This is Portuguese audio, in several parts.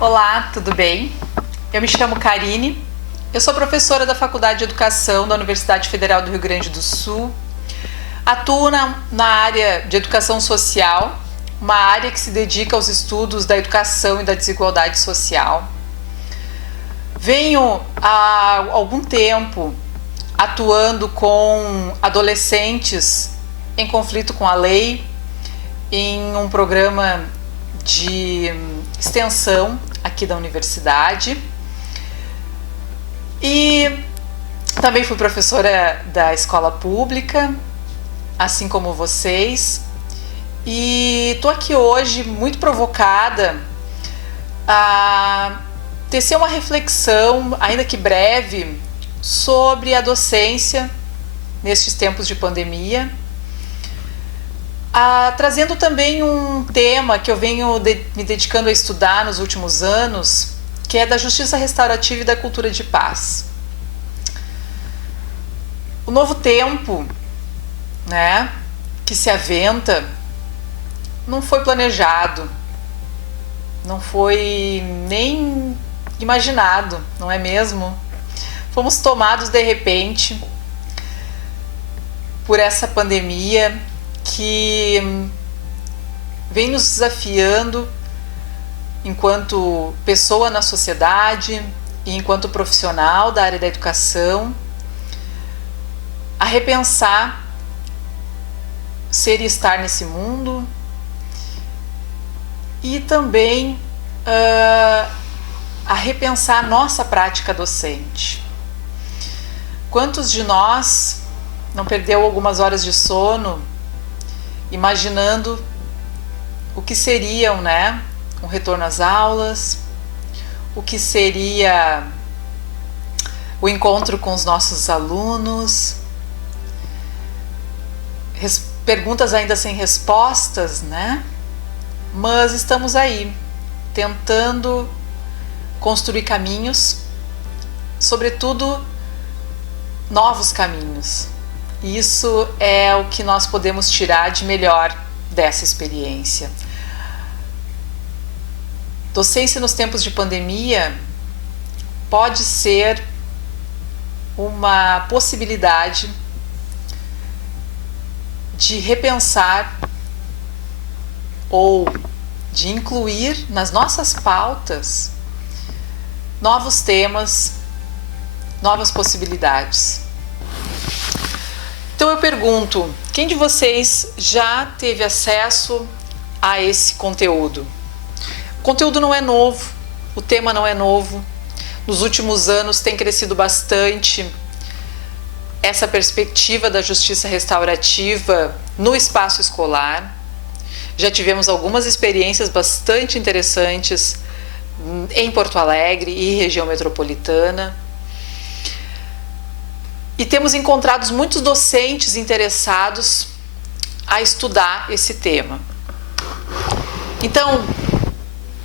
Olá, tudo bem? Eu me chamo Karine, eu sou professora da Faculdade de Educação da Universidade Federal do Rio Grande do Sul. Atuo na área de educação social, uma área que se dedica aos estudos da educação e da desigualdade social. Venho há algum tempo atuando com adolescentes em conflito com a lei, em um programa de extensão aqui da universidade, e também fui professora da escola pública, assim como vocês, e estou aqui hoje muito provocada a tecer uma reflexão, ainda que breve, sobre a docência nestes tempos de pandemia, trazendo também um tema que eu venho me dedicando a estudar nos últimos anos, que é da justiça restaurativa e da cultura de paz. O novo tempo, né, que se aventa, não foi planejado, não foi nem imaginado, não é mesmo? Fomos tomados de repente por essa pandemia que vem nos desafiando enquanto pessoa na sociedade e enquanto profissional da área da educação a repensar ser e estar nesse mundo e também a repensar a nossa prática docente. Quantos de nós não perdeu algumas horas de sono imaginando o que seriam, né, um retorno às aulas, o que seria o encontro com os nossos alunos, perguntas ainda sem respostas, né? Mas estamos aí, tentando construir caminhos, sobretudo novos caminhos. Isso é o que nós podemos tirar de melhor dessa experiência. Docência nos tempos de pandemia pode ser uma possibilidade de repensar ou de incluir nas nossas pautas novos temas, novas possibilidades. Então eu pergunto, quem de vocês já teve acesso a esse conteúdo? O conteúdo não é novo, o tema não é novo. Nos últimos anos tem crescido bastante essa perspectiva da justiça restaurativa no espaço escolar. Já tivemos algumas experiências bastante interessantes em Porto Alegre e região metropolitana. E temos encontrado muitos docentes interessados a estudar esse tema. Então,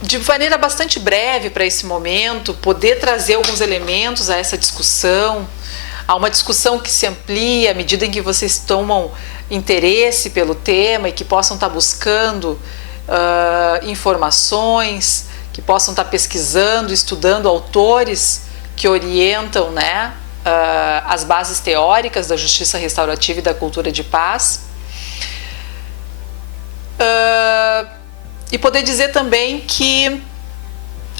de maneira bastante breve para esse momento, poder trazer alguns elementos a essa discussão, a uma discussão que se amplia à medida em que vocês tomam interesse pelo tema e que possam estar buscando informações, que possam estar pesquisando, estudando autores que orientam, né, as bases teóricas da justiça restaurativa e da cultura de paz. E poder dizer também que,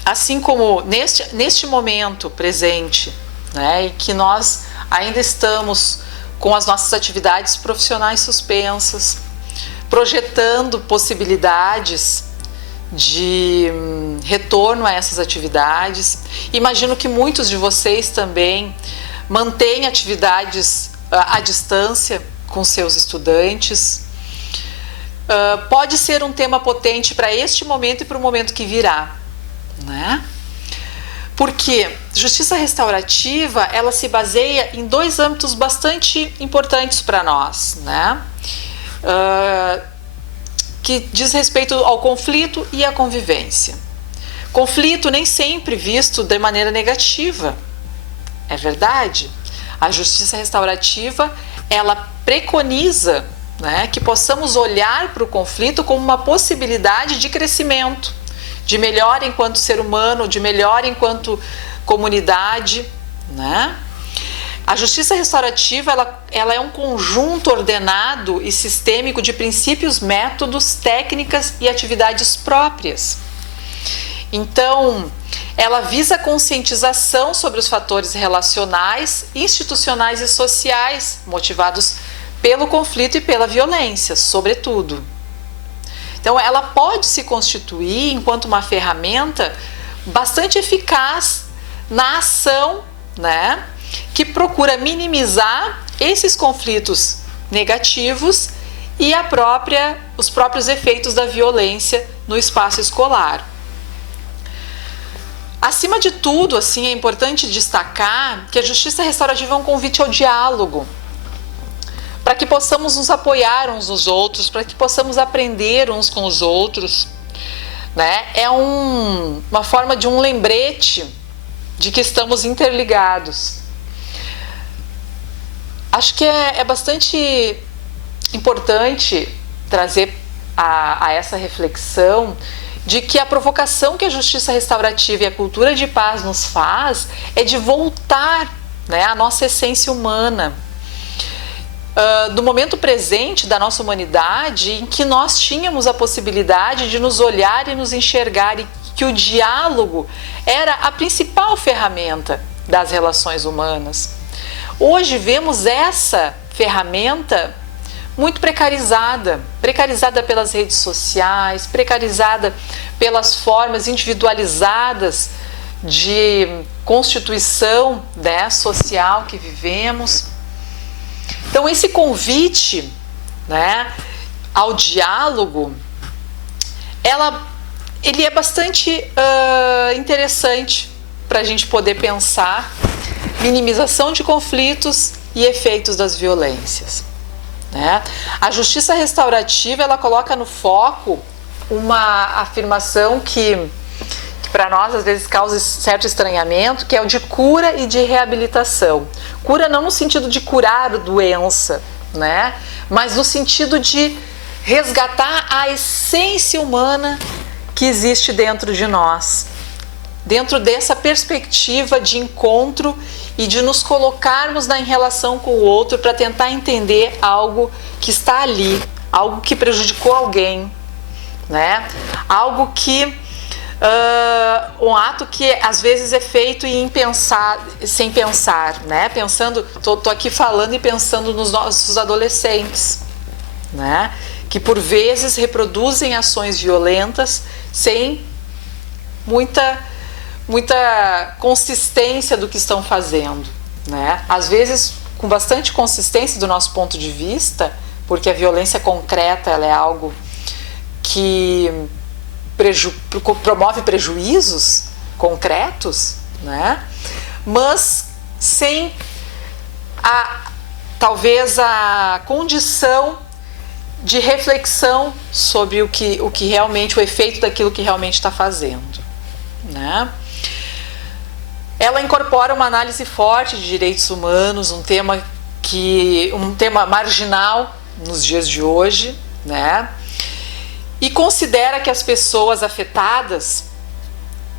assim como neste momento presente, né, e que nós ainda estamos com as nossas atividades profissionais suspensas, projetando possibilidades de retorno a essas atividades. Imagino que muitos de vocês também mantêm atividades à distância com seus estudantes. Pode ser um tema potente para este momento e para o momento que virá, né? Porque justiça restaurativa, ela se baseia em dois âmbitos bastante importantes para nós, né? Que diz respeito ao conflito e à convivência. Conflito nem sempre visto de maneira negativa, é verdade. A justiça restaurativa, ela preconiza, né, que possamos olhar para o conflito como uma possibilidade de crescimento, de melhor enquanto ser humano, de melhor enquanto comunidade, né? A justiça restaurativa, ela é um conjunto ordenado e sistêmico de princípios, métodos, técnicas e atividades próprias. Então, ela visa a conscientização sobre os fatores relacionais, institucionais e sociais motivados pelo conflito e pela violência, sobretudo. Então, ela pode se constituir enquanto uma ferramenta bastante eficaz na ação, né, que procura minimizar esses conflitos negativos e os próprios efeitos da violência no espaço escolar. Acima de tudo, assim, é importante destacar que a justiça restaurativa é um convite ao diálogo, para que possamos nos apoiar uns nos outros, para que possamos aprender uns com os outros, né? É uma forma de um lembrete de que estamos interligados. Acho que é bastante importante trazer a essa reflexão de que a provocação que a justiça restaurativa e a cultura de paz nos faz é de voltar, né, à nossa essência humana, do momento presente da nossa humanidade, em que nós tínhamos a possibilidade de nos olhar e nos enxergar, e que o diálogo era a principal ferramenta das relações humanas. Hoje vemos essa ferramenta muito precarizada pelas redes sociais, precarizada pelas formas individualizadas de constituição, né, social que vivemos. Então, esse convite, né, ao diálogo, ele é bastante interessante para a gente poder pensar minimização de conflitos e efeitos das violências, né? A justiça restaurativa, ela coloca no foco uma afirmação que para nós às vezes causa certo estranhamento, que é o de cura e de reabilitação. Cura não no sentido de curar a doença, né? Mas no sentido de resgatar a essência humana que existe dentro de nós, dentro dessa perspectiva de encontro e de nos colocarmos em relação com o outro para tentar entender algo que está ali, algo que prejudicou alguém, né? Algo que um ato que às vezes é feito sem pensar, né? Tô aqui falando e pensando nos nossos adolescentes, né? Que por vezes reproduzem ações violentas sem muita consistência do que estão fazendo, né? Às vezes com bastante consistência do nosso ponto de vista, porque a violência concreta, ela é algo que promove prejuízos concretos, né? Mas sem talvez a condição de reflexão sobre o efeito daquilo que realmente está fazendo, né? Ela incorpora uma análise forte de direitos humanos, um tema marginal nos dias de hoje, né? E considera que as pessoas afetadas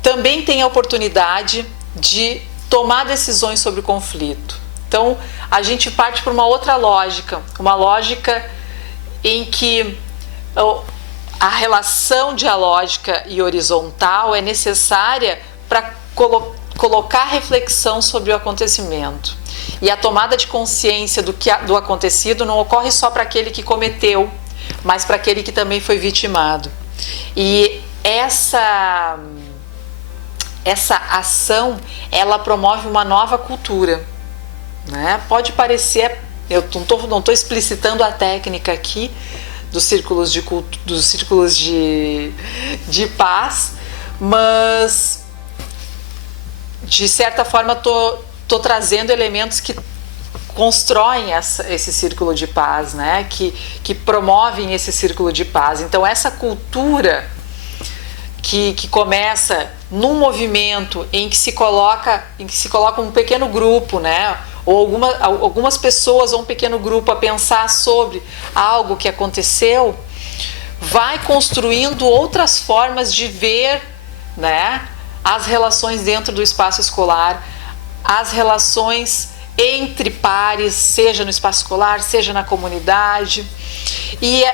também têm a oportunidade de tomar decisões sobre o conflito. Então, a gente parte para uma outra lógica, uma lógica em que a relação dialógica e horizontal é necessária para colocar reflexão sobre o acontecimento. E a tomada de consciência do acontecido não ocorre só para aquele que cometeu, mas para aquele que também foi vitimado. E essa ação, ela promove uma nova cultura, né? Pode parecer, eu não estou explicitando a técnica aqui dos círculos de paz, mas de certa forma tô trazendo elementos que constroem esse círculo de paz, né? Que promovem esse círculo de paz. Então, essa cultura que começa num movimento em que se coloca um pequeno grupo, né? Ou algumas pessoas ou um pequeno grupo a pensar sobre algo que aconteceu, vai construindo outras formas de ver né, as relações dentro do espaço escolar, as relações entre pares, seja no espaço escolar, seja na comunidade. E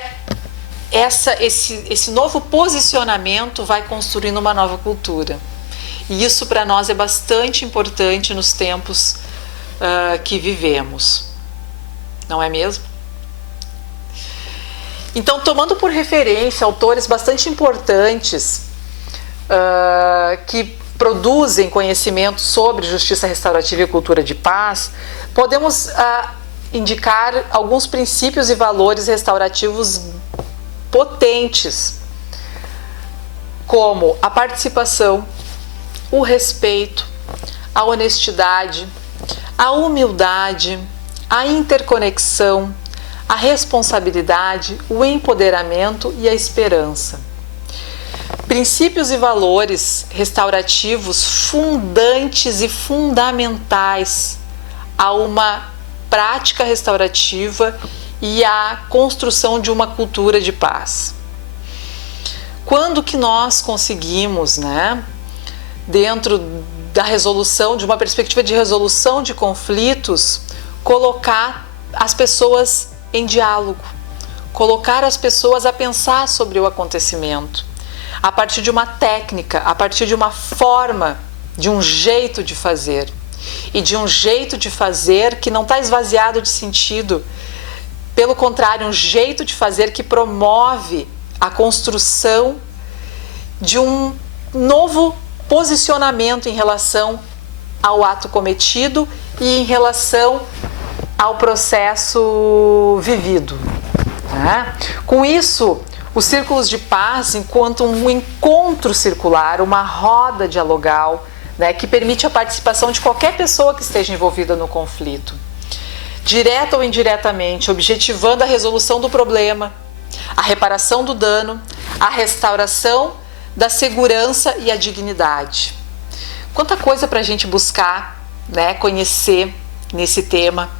esse novo posicionamento vai construindo uma nova cultura. E isso para nós é bastante importante nos tempos que vivemos. Não é mesmo? Então, tomando por referência autores bastante importantes que produzem conhecimento sobre justiça restaurativa e cultura de paz, podemos indicar alguns princípios e valores restaurativos potentes, como a participação, o respeito, a honestidade, a humildade, a interconexão, a responsabilidade, o empoderamento e a esperança. Princípios e valores restaurativos fundantes e fundamentais a uma prática restaurativa e à construção de uma cultura de paz. Quando que nós conseguimos, né, dentro da resolução, de uma perspectiva de resolução de conflitos, colocar as pessoas em diálogo, colocar as pessoas a pensar sobre o acontecimento, a partir de uma técnica, a partir de uma forma, de um jeito de fazer. E de um jeito de fazer que não está esvaziado de sentido. Pelo contrário, um jeito de fazer que promove a construção de um novo posicionamento em relação ao ato cometido e em relação ao processo vivido. Né? Com isso, os círculos de paz, enquanto um encontro circular, uma roda dialogal, né, que permite a participação de qualquer pessoa que esteja envolvida no conflito, direta ou indiretamente, objetivando a resolução do problema, a reparação do dano, a restauração da segurança e a dignidade. Quanta coisa para a gente buscar, né, conhecer nesse tema.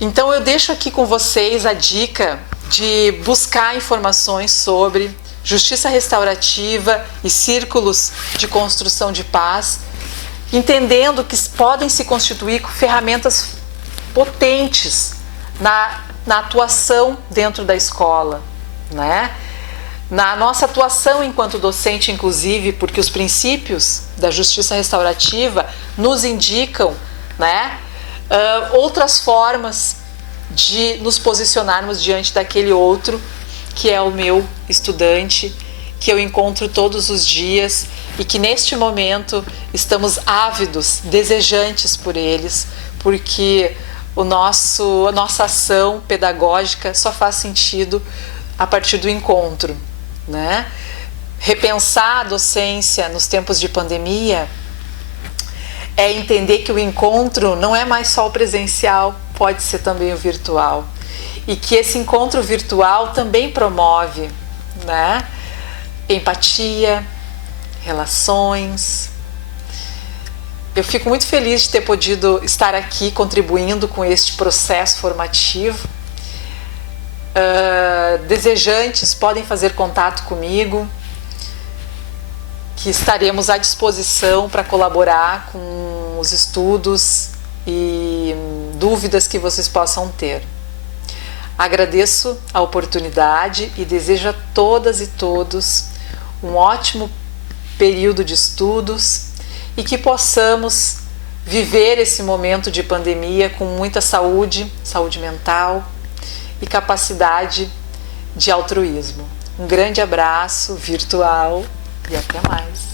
Então eu deixo aqui com vocês a dica de buscar informações sobre justiça restaurativa e círculos de construção de paz, entendendo que podem se constituir ferramentas potentes na atuação dentro da escola, né? Na nossa atuação enquanto docente, inclusive, porque os princípios da justiça restaurativa nos indicam, né, outras formas de nos posicionarmos diante daquele outro que é o meu estudante, que eu encontro todos os dias e que neste momento estamos ávidos, desejantes por eles, porque a nossa ação pedagógica só faz sentido a partir do encontro, né? Repensar a docência nos tempos de pandemia é entender que o encontro não é mais só o presencial, pode ser também o virtual. E que esse encontro virtual também promove, né, empatia, relações. Eu fico muito feliz de ter podido estar aqui contribuindo com este processo formativo. Desejantes podem fazer contato comigo, que estaremos à disposição para colaborar com os estudos e dúvidas que vocês possam ter. Agradeço a oportunidade e desejo a todas e todos um ótimo período de estudos e que possamos viver esse momento de pandemia com muita saúde, saúde mental e capacidade de altruísmo. Um grande abraço virtual e até mais.